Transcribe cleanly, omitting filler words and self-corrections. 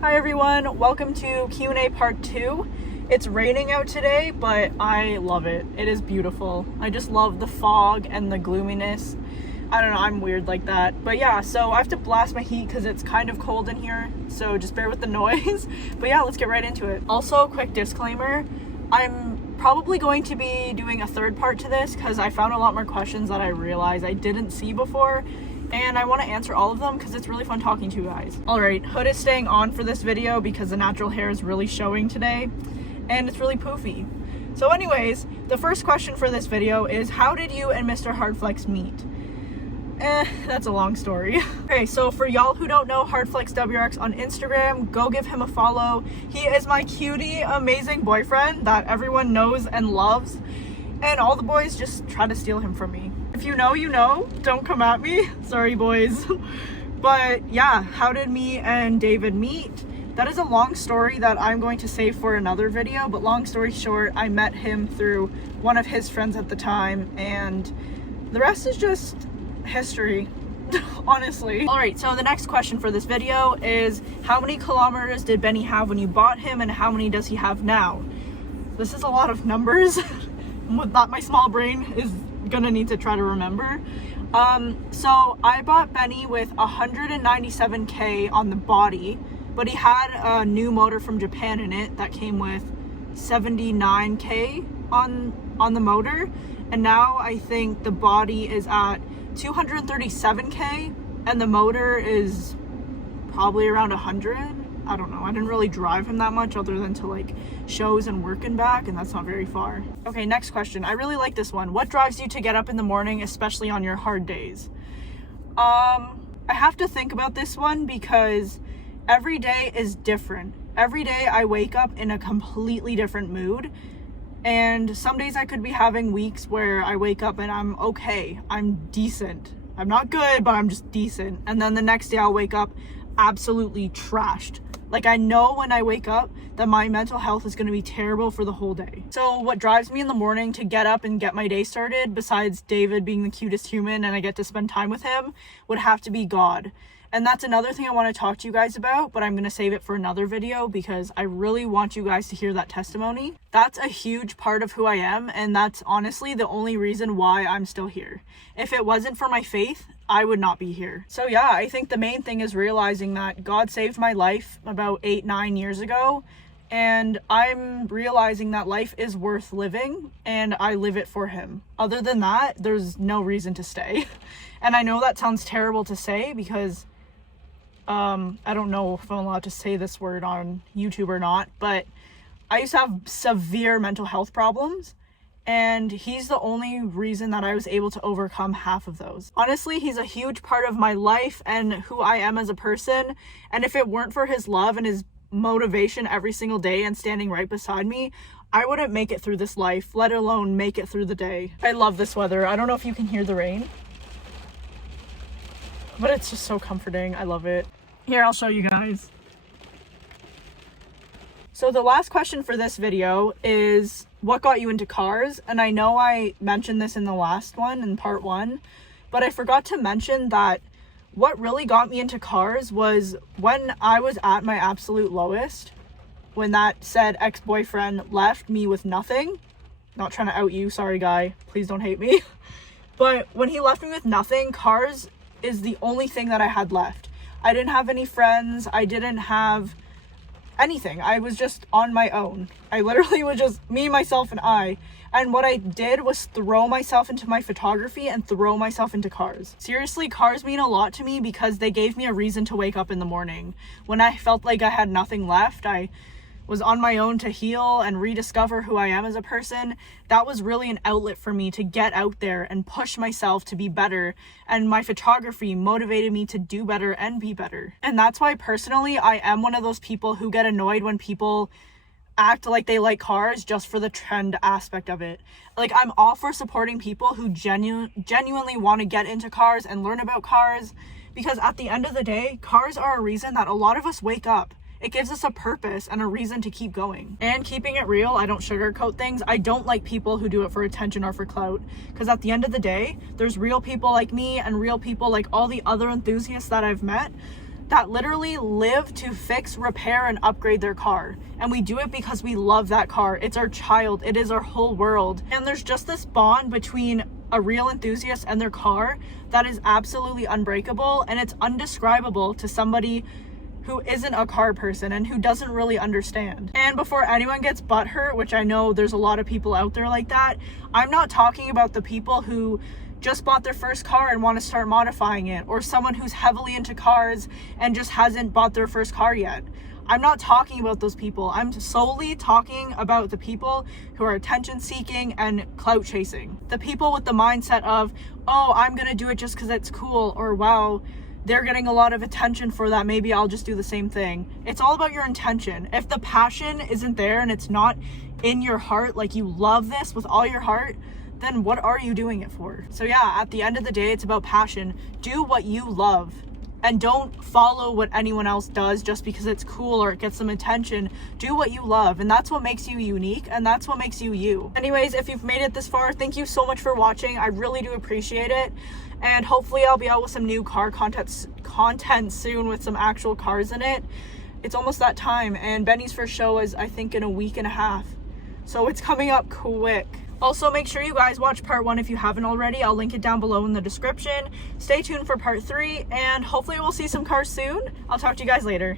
Hi everyone, welcome to Q&A part 2. It's raining out today, but I love it. It is beautiful. I just love the fog and the gloominess. I don't know, I'm weird like that. But yeah, so I have to blast my heat because it's kind of cold in here, so just bear with the noise. But yeah, let's get right into it. Also, quick disclaimer, I'm probably going to be doing a third part to this because I found a lot more questions that I realized I didn't see before. And I want to answer all of them because it's really fun talking to you guys. Alright, hood is staying on for this video because the natural hair is really showing today and it's really poofy. So anyways, the first question for this video is, how did you and Mr. Hardflex meet? That's a long story. Okay, so for y'all who don't know 𝘭𝘰𝘅 on Instagram, go give him a follow. He is my cutie, amazing boyfriend that everyone knows and loves, and all the boys just try to steal him from me. If you know, you know. Don't come at me. Sorry, boys. But yeah, how did me and David meet? That is a long story that I'm going to save for another video, but long story short, I met him through one of his friends at the time, and the rest is just history, honestly. Alright, so the next question for this video is, how many kilometers did Benny have when you bought him, and how many does he have now? This is a lot of numbers that my small brain is gonna need to try to remember. So I bought Benny with 197k on the body, but he had a new motor from Japan in it that came with 79k on the motor, and now I think the body is at 237k and the motor is probably around 100. I don't know, I didn't really drive him that much other than to like shows and work and back, and that's not very far. Okay, next question. I really like this one. What drives you to get up in the morning, especially on your hard days? I have to think about this one because every day is different. Every day I wake up in a completely different mood, and some days I could be having weeks where I wake up and I'm okay, I'm decent. I'm not good, but I'm just decent. And then the next day I'll wake up absolutely trashed. Like, I know when I wake up that my mental health is going to be terrible for the whole day. So what drives me in the morning to get up and get my day started, besides David being the cutest human and I get to spend time with him, would have to be God. And that's another thing I want to talk to you guys about, but I'm going to save it for another video because I really want you guys to hear that testimony. That's a huge part of who I am, and that's honestly the only reason why I'm still here. If it wasn't for my faith, I would not be here. So yeah, I think the main thing is realizing that God saved my life about 8-9 years ago, and I'm realizing that life is worth living and I live it for him. Other than that, there's no reason to stay. And I know that sounds terrible to say because I don't know if I'm allowed to say this word on YouTube or not, but I used to have severe mental health problems, and he's the only reason that I was able to overcome half of those. Honestly, he's a huge part of my life and who I am as a person, and if it weren't for his love and his motivation every single day and standing right beside me, I wouldn't make it through this life, let alone make it through the day. I love this weather. I don't know if you can hear the rain, but it's just so comforting. I love it. Here, I'll show you guys. So the last question for this video is, what got you into cars? And I know I mentioned this in the last one, in part 1, but I forgot to mention that what really got me into cars was when I was at my absolute lowest, when that said ex-boyfriend left me with nothing. Not trying to out you, sorry guy, please don't hate me. But when he left me with nothing, cars is the only thing that I had left. I didn't have any friends, I didn't have anything. I was just on my own. I literally was just me, myself, and I. And what I did was throw myself into my photography and throw myself into cars. Seriously, cars mean a lot to me because they gave me a reason to wake up in the morning. When I felt like I had nothing left, I was on my own to heal and rediscover who I am as a person. That was really an outlet for me to get out there and push myself to be better, and my photography motivated me to do better and be better. And that's why personally I am one of those people who get annoyed when people act like they like cars just for the trend aspect of it. Like, I'm all for supporting people who genuinely want to get into cars and learn about cars, because at the end of the day, cars are a reason that a lot of us wake up. It gives us a purpose and a reason to keep going. And keeping it real, I don't sugarcoat things. I don't like people who do it for attention or for clout, because at the end of the day, there's real people like me and real people like all the other enthusiasts that I've met that literally live to fix, repair, and upgrade their car. And we do it because we love that car. It's our child. It is our whole world. And there's just this bond between a real enthusiast and their car that is absolutely unbreakable, and it's undescribable to somebody who isn't a car person and who doesn't really understand. And before anyone gets butthurt, which I know there's a lot of people out there like that, I'm not talking about the people who just bought their first car and want to start modifying it, or someone who's heavily into cars and just hasn't bought their first car yet. I'm not talking about those people. I'm solely talking about the people who are attention seeking and clout chasing. The people with the mindset of, oh, I'm gonna do it just because it's cool, or wow, they're getting a lot of attention for that, maybe I'll just do the same thing. It's all about your intention. If the passion isn't there and it's not in your heart, like you love this with all your heart, then what are you doing it for? So yeah, at the end of the day, it's about passion. Do what you love, and don't follow what anyone else does just because it's cool or it gets some attention. Do what you love, and that's what makes you unique, and that's what makes you you. Anyways, if you've made it this far, thank you so much for watching. I really do appreciate it, and hopefully I'll be out with some new car content soon with some actual cars in it. It's almost that time, and Benny's first show is, I think, in a week and a half, so it's coming up quick. Also, make sure you guys watch part 1 if you haven't already. I'll link it down below in the description. Stay tuned for part 3, and hopefully we'll see some cars soon. I'll talk to you guys later.